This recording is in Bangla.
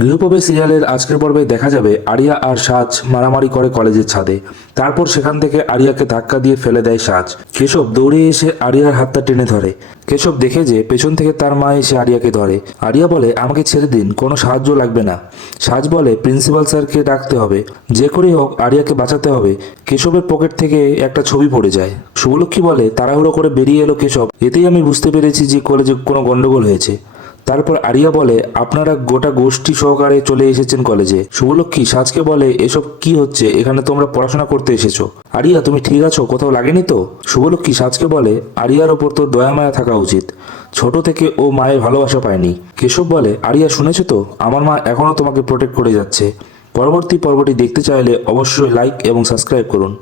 গৃহপ্রবেশ সিরিয়ালের আজকের পর্বে দেখা যাবে আরিয়া আর সাজ মারামারি করে কলেজের ছাদে। তারপর সেখান থেকে আরিয়াকে ধাক্কা দিয়ে ফেলে দেয় সাজ। কেশব দৌড়ে এসে আরিয়ার হাতটা টেনে ধরে। কেশব দেখে যে পেছন থেকে তার মা এসে আরিয়াকে ধরে। আরিয়া বলে, আমাকে ছেড়ে দিন, কোনো সাহায্য লাগবে না। সাজ বলে, প্রিন্সিপাল স্যারকে ডাকতে হবে, যে করেই হোক আরিয়াকে বাঁচাতে হবে। কেশবের পকেট থেকে একটা ছবি পড়ে যায়। শুভলক্ষ্মী বলে, তাড়াহুড়ো করে বেরিয়ে এলো কেশব, এতেই আমি বুঝতে পেরেছি যে কলেজে কোনো গন্ডগোল হয়েছে। তারপর আরিয়া বলে, আপনারা গোটা গোষ্ঠী সহকারে চলে এসেছেন কলেজে। শুভলক্ষ্মী সাজকে বলে, এসব কি হচ্ছে, এখানে তোমরা পড়াশোনা করতে এসেছো। আরিয়া, তুমি ঠিক আছো? কোথাও লাগেনি তো? শুভলক্ষ্মী সাজকে বলে, আরিয়ার ওপর তো দয়া মায়া থাকা উচিত, ছোট থেকে ও মায়ের ভালোবাসা পায়নি। কেশব বলে, আরিয়া শুনেছো তো, আমার মা এখনো তোমাকে প্রোটেক্ট করে যাচ্ছে। পরবর্তী পর্বটি দেখতে চাইলে অবশ্যই লাইক এবং সাবস্ক্রাইব করুন।